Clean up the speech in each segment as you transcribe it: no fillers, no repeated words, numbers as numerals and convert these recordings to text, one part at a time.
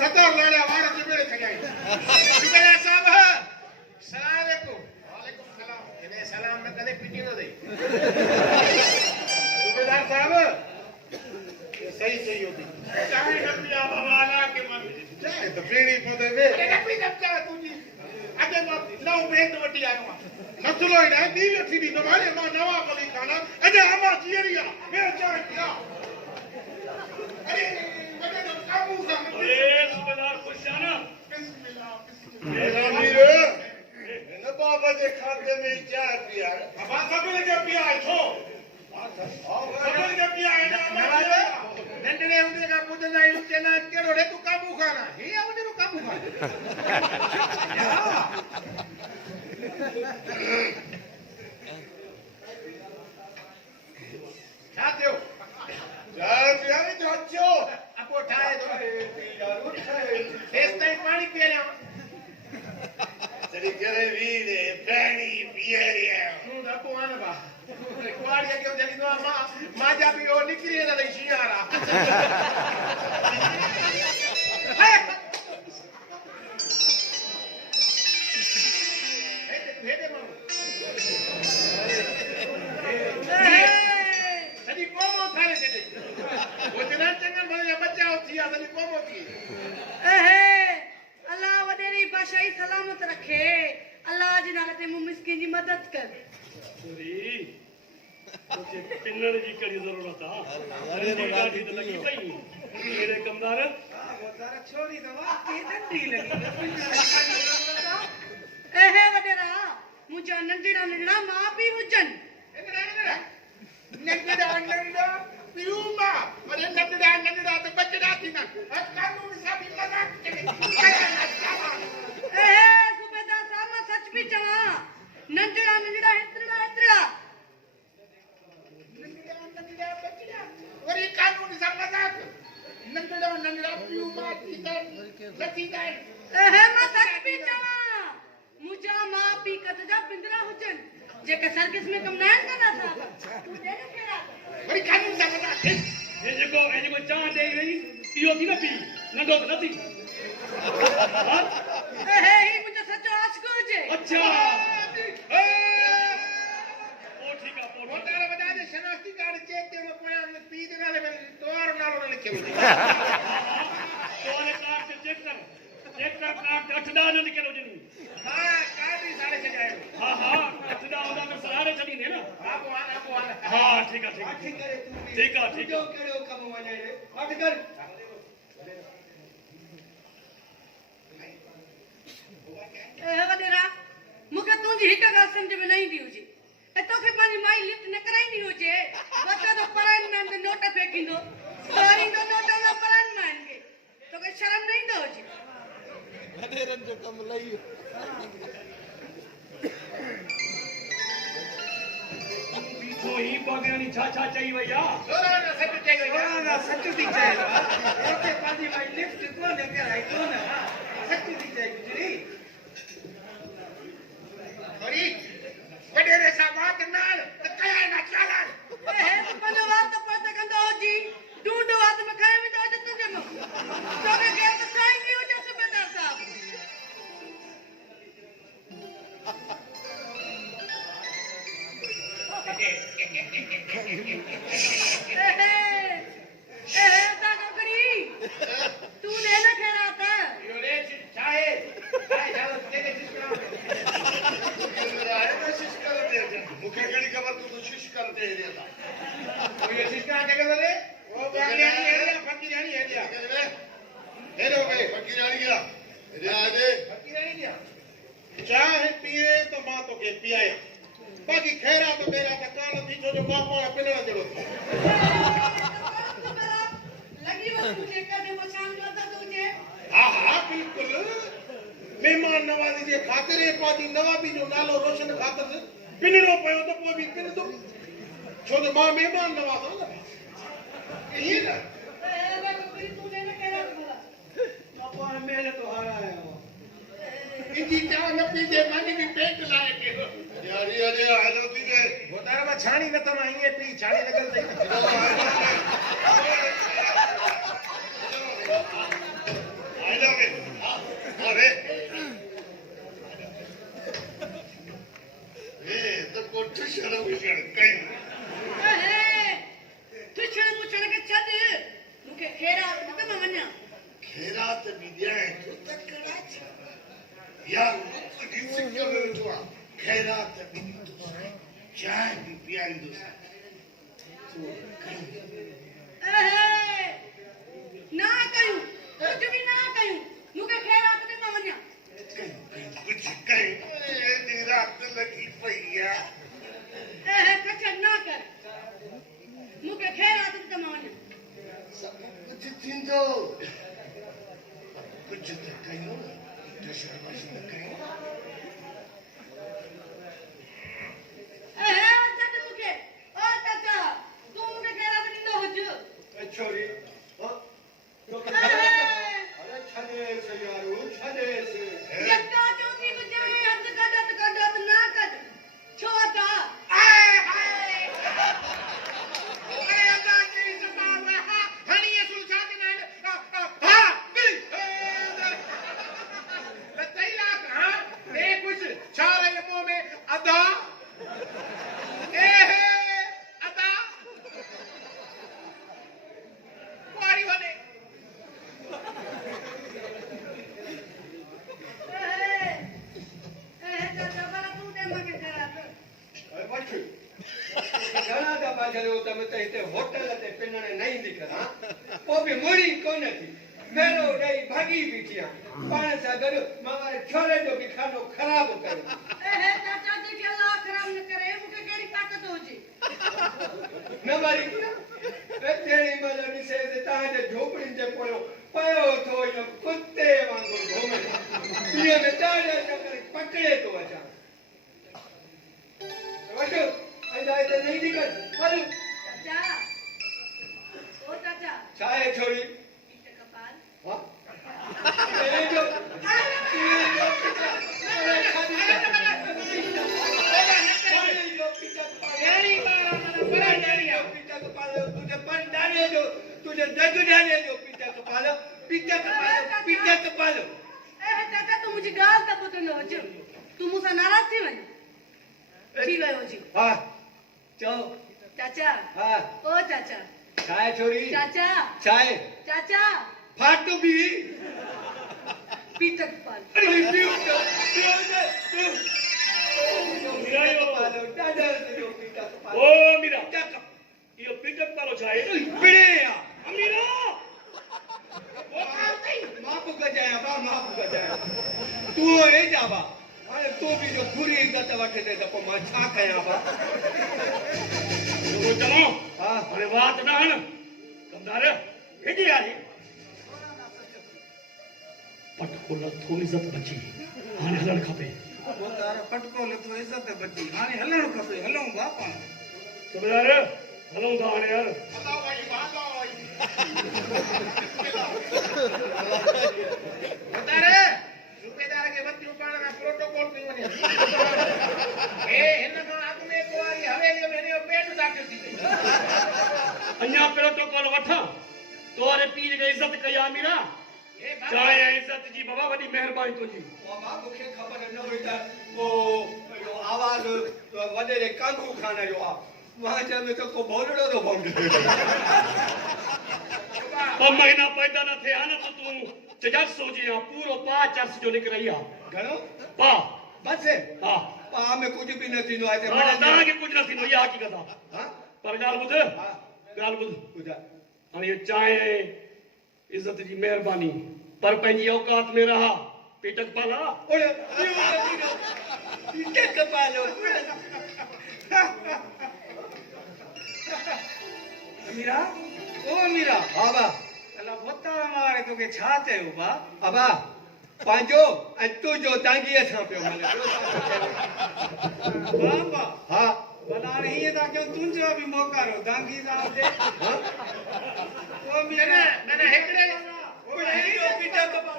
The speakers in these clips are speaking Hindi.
सतर लाड़े वाड़ा चिबड़े छगाई चिबड़े साहब सलाम अलैकुम वालेकुम सलाम इन्हें सलाम न कदे पीटी न दे सूबेदार साहब सही सही होती चाहे नबिया भवाला के मन चाहे तो पीड़ी पदे वे अरे नबी जब चाहे तुझी अगे नौ भेद वटी आयो नथुलो इना दी वठी दी तुम्हारे मां नवाब अली खाना अजे आमा जियरिया मैं चाहे किया अरे बड़े तो काबू सा ए सूबेदार खुशाना बिस्मिल्लाह मेरा वीर न बाबा जे खाते में चाय पिया बाबा सबले के पिया छो सबले के पिया है ना नंदने उनके का पूछना है उसके ना केड़ो रे तू काबू खाना हे आवने रो काबू खाना क्या दो चाय पिया रे चाचो आपको ठाए दो यार उठाए इस टाइम पानी पी रहे हो तेरी करे वीरे पानी पिए रे नु दपो आने बा कुआड़िया क्यों जली दो मां जा भी ओ निकली है ना शियारा हेदे मानो सदी कोमो थारे दे वो जना चंगन भले बच्चा होती है सदी कोमो थी अल्लाह वडेरी बादशाही सलामत रखे अल्लाह जी नाल ते मिस्किन जी मदद कर पूरी मुझे पिन्नर जी कड़ी जरूरत आ अरे गाड़ी तो लगी पई मेरे कमदार वो तारा छोड़ी दवा के डंडी लगी वडेरा मुझा नंढड़ा नंढड़ा मां भी हुजन नंढड़ा पियूमा अरे नंढड़ा तो बचड़ा थी ना कानून साबी लगा सूबेदार साहब मैं सच भी चवा नंढड़ा नंढड़ा हेतड़ा नंढड़ा बचड़ा और ये कानून सा मजाक नंढड़ा पियूमा थी ना लती जाए मैं सच भी चवा मुझा मां पी कतजा पिंजरा हुजन जेके सर्कस में कम नायन करना था तू दे न केरा और ये कानून सा मजाक ए जेको चाह दे वई इहो थी न पी नंढो नथी ही मुझे सचो आशिक हुजे अच्छा ओ ठीक है मोटार बजा दे शनाख्ती कार्ड चेक के में पड़ा हमने पी देना ले तोर नालो न लिखे हुए तोरे कार्ड चेक कर कार्ड 8 दा न निकलो जनी हां कार्ड ही सारे से जाए हां 8 दा ओदा में सारे चली ने ना आपो आना हां ठीक है ठीक है केड़ो कम वने रे हट कर वडेरा मुके तुंजी हिक गा समझ में नहीं दी हुजे ए तोखे पानी माई लिफ्ट न कराई नी हुजे वता तो परान में अंदर नोटा फेंकिंदो सारी तो नोटा ना परान मान के तो के शर्म नहीं दो हुजे वडेरन जो कम लई पीछो ही पगनी छा चाहिए भैया जोरा ना सच चाहिए ना सच थी चाहिए ओके पाजी भाई लिफ्ट को न कराई तो ना सच थी चाहिए गुजरी थोड़ी वडेरे सा बात नाल त कया ना चालान तो पंजो बात तो पता कंदो जी ढूंढ बात में खाए में तो तुझे तो के गेट साइन नहीं हो जैसे सूबेदार साहब तूने ना खेला था यो रे चाहे चलो तेरे सिस्टम मुखे कड़ी खबर तू कोशिश कर दे रे तो ये सिस्टम क्या कर रहे वो बागियानी एरिया फकीरानी एरिया हेलो भाई फकीरानी गया रे आदे फकीरानी क्या चाहे पिए तो मां तो के पियाया बाकी खैरा तो मेरा तो काल पीछो जो बापो ना पिलना जरूरत लगी वो तुझे कदे मचान करता तुझे हां बिल्कुल मेहमान नवाजी जे खातिर ए पाजी नवाबी जो नालो रोशन खातिर पिनरो पयो तो कोई भी पिन दो छो तो मां मेहमान नवाज हो ना ये ना तूने ना खेला पापा मेरे तो हारा है इनकी चाह न पीजे मानी भी पेट लाए के यारी अरे आलो दी गए वो तारा में छानी न तमा ये पी छानी लगल दई अरे ए तो कोठ शरम विषय कई तू छण मुछण के छद मुके खेरात न त मन्या खेरात विद्या तो तकड़ा छ यार तुझी सिक्कर जो खेरात विद्या तो चाय भी पियांदो तो ना कयूं कुछ भी ना कयूं मुके खेरात न मन्या कुछ कई ए रात लगी पईया कछ ना कर मुके खेरात न मन्या सब कुछ थींदो कुछ तो कयो तो शर्मा से कयो छद मुके ओ चाचा तू मुके खेरात ॾींदो हुज छोरी अरे छॾे से यारू छॾे से जट्टा चौकी बजाए हथ कढत कढत ना कढ छो ता आए हाय अरे अदा की जबान में हा हनी ये सुलझा के ना हा बी बताइए हां ए कुछ चार ये मुंह में अदा ए अदा कुआरी बने चाचा बड़ा तू दे मुके खेरात अरे बच्चू घणा दफ़ा चयो તમે તો हिते होटल ते पिनण न ईंदी कर हां पोइ बि मुड़ी कोन थी मेरो ॾेई भागी बीठी आहे पाण सां गॾु मां वारे छोरे जो बि खानो ख़राब कयो चाचा जी के अल्लाह खराब न करे मुके केड़ी ताकत होजे न मारी तेरी महिल ॾिसे त तव्हांजे झोपड़ियुनि जे पोयों पयो थो इहो कुते वांगुरु घुमे इहो में ॾाढा चकर पकिड़े थो अचां वठो अञा हिते न ईंदी कर हल चाचा ओ चाचा छा आहे छोरी पीठ कपाल हा ए जो तुझे दग डाले जो पीटा कपालो चाचा तू मुझे गाल त ॿुधंदो हुज तू मूंसां नाराज़ थी वियो हुजी हाँ चो चाचा हाँ ओ चाचा चाय छोरी चाचा चाय चाचा फाटू भी पीठ कपाल अरे पीऊ तो ओ मीरा इहो पीटक वालो छा आहे अमीरा माप गजाया माप गजाया तू ए जाबा अरे तू भी जो पूरी इज्जत वठे दे तो मां छा कया बा चलो हां हाणे बात न हण कंदार हेॾी आहे पटको लथो इज़त बची हाणे हलण खपे वो तारा पटको लतो इज्जत बची हाने हलण खपे हलऊं बापा समझदार हलूं था हाणे यार अल्लाह भाई बता रे रुपएदार के वती उपाड़ ना प्रोटोकॉल कई वने ए हिन खां अॻु में कुआरी हवेली में ने पेट दाख़िल थी वई अञा प्रोटोकॉल वठां तोरे पीर खे इज़त कई आहे मीरा ए चाहे इज़त जी बाबा वॾी महिरबानी तुंहिंजी बाबा मूंखे ख़बर न हुई त वो आवाज़ वॾे कांगू खाने जो आहे मां चयो त को बोलड़ो तो बंद ॿ महीना पैदा न थिया न त तूं चजर सोची आहे पूरो पा चर्च जो निकिरई आहे घणो पा बस हा पा में कुछ भी न थींदो आहे हा तव्हांखे कुझु न थींदो इहा हक़ीक़त आहे हां पर ॻाल्हि ॿुध हा ॻाल्हि ॿुध ॿुधा हाणे इहो चाहे इज़त जी महिरबानी पर पंहिंजी औकात में रहा पेटक पाला ओए इके कपालो अमीरा ओ अमीरा बाबा अल्लाह भोता मारे तोके छा चयो बा अबा पांजो ऐं तुंहिंजो दांगीअ सां पियो मिले बाबा हा भला हीअं था कयूं तुंहिंजो बि मोकारो दांगी सां हुजे ओ अमीरा न हिकिड़े जो पीटा कपाल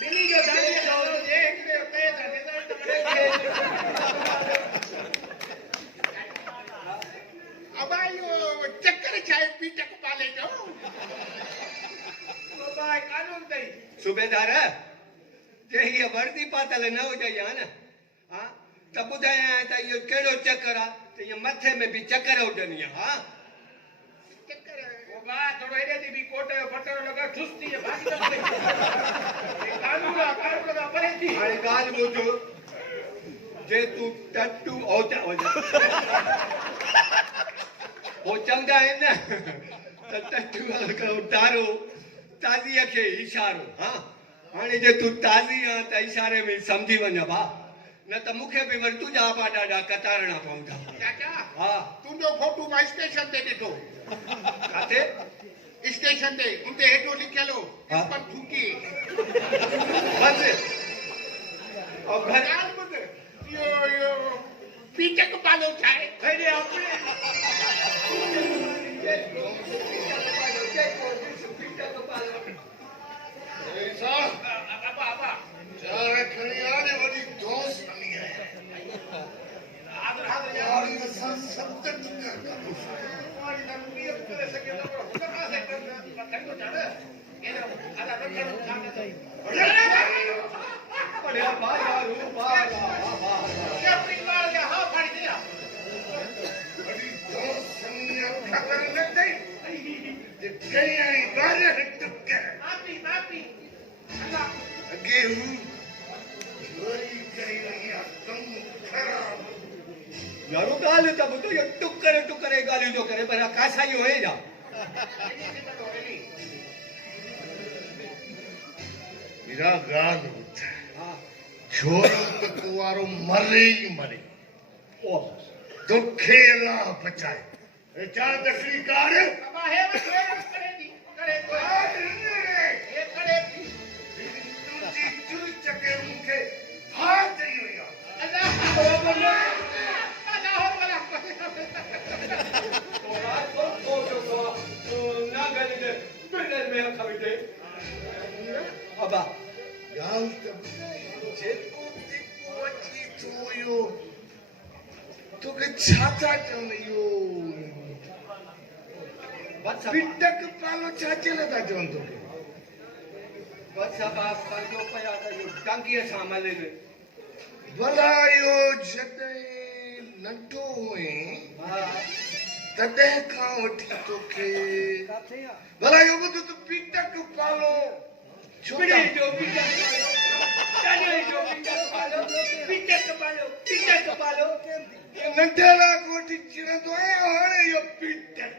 बिनी जो दांगी जो जे हिकिड़े कए था रिजल्ट अब आयो चक्कर छाए पीटक पाले जो बाबा कानून तई सूबेदार जे हीअ वर्दी पातल न हुजई हा न हा त ॿुधायां त इहो कहिड़ो चकर आहे त इहो मथे में बि चकर हुजनि हा ओ बा थोड़ो एॾे थी बि कोट जो बटण लॻा ठुस्ती है भागी न पई कानून का परे थी हाणे ॻाल्हि ॿुध जे तूं टट्टू हो चवंदा आहिनि न त टट्टू करो तारो ताज़ीअ खे इशारो हा हाणे जे तूं ताज़ी आहे त इशारे में सम्झी वञ भाउ न त मूंखे बि वरी तुंहिंजा पा ॾाढा कतारणा पवंदा चाचा हा तुंहिंजो फोटू मां स्टेशन ते ॾिठो काथे स्टेशन ते उते हेठो लिखियल हो हा। पर थूकी बस और घर ॻाल्हि ॿुध इहो पीचक पालो छा आहे हेॾे अपने अबा अबा चार खड़ी आने वाली दोस्त बनी है हाज़िर हाज़िर यार और ये सब तक दुनिया का हमारी नंबी अब करे सके ना पर हुनर ना से कर ठंडो जाने ये ना आधा रखड़ खाने दो बढ़िया बाजारू बाजा क्या अपनी मार के हां फाड़ी दिया बड़ी दोस्त संग खबर न दे ये कहीं आई बारे टुक्के माफी अल्लाह अगे हूं चोरी करी हुई है तुम खराब यारो ॻाल्हि त ॿुधो इहो टुकरे टुकरे ॻाल्हियूं थो करे पर कासा इहो आहे छा मेरा गाल होता है हा छोरो तो कुआरो मरे ही मरे ओ दुखे अल्लाह बचाए ए चार तकली कार अबा है वो करे दी करे ये करे दी तुझी चुल चके मुखे हाथ दई हुई अल्लाह अल्लाह वाला अबा गाल तब जेको दिको अची थो यो तोखे छा था चवनि इहो पिटक पालो छा चले था चवनि तोखे टांकीअ सां मले भला इहो जॾहिं नंढो हुई तॾहिं खां वठी तोखे भला इहो ॿुध तूं पिटक पालो छो था नंढड़ा कोठी चिड़ंदो आहे हाणे इहो पिटक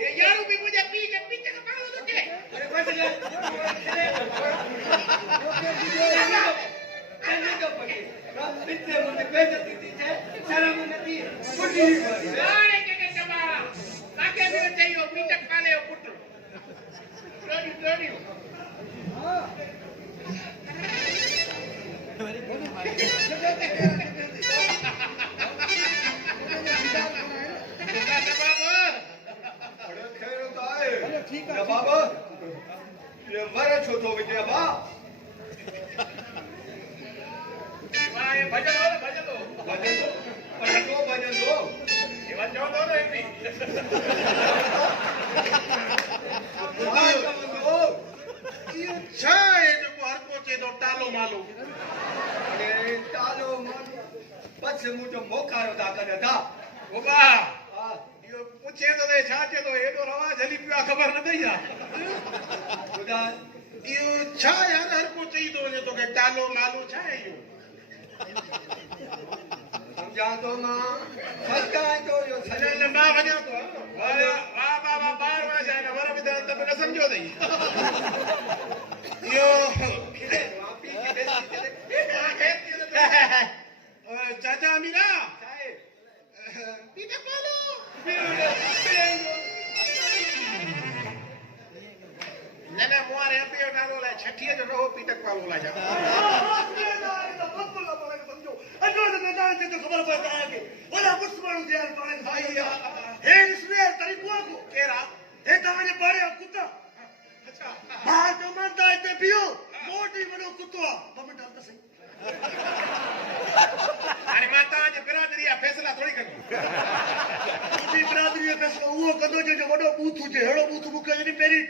ये यारू भी मुझे पीछे पीछे का पालो तो के गाने के चबा ताके भी चाहिए पीछे काले हो पुत्र डरी बाबा ये मरे छो तो विजय बा ये भजन हो भजन दो ये भजन दो ना एमपी इहो छा आहे जेको हर को चए थो टालो मालो अरे तालो मन बस मुझो मोकारो दा करे था बाबा इहो पुछे थो त छा चए थो हेॾो रवाज हली पियो आहे ख़बर न अथई आहे खुदा इहो छा यार हर को चई थो वञे तोखे टालो मालो छा आहे इहो समझा तो मां सच्चाई तो यो अरे न मां वञा थो वाह बाबा ॿार वाजा न वर बि त न सम्झो अथई इहो चाचा मीरा पीटे पालो न मुआरे पियो नालो लाइ छठीअ जो रहो पीटक पालो लाइ जा केरा हाणे मां तव्हांजे बिरादरी जा फैसला थोरी कंदुमि कंदो जो वॾो बूथ हुजे अहिड़ो बूथ मूंखे जॾहिं पहिरीं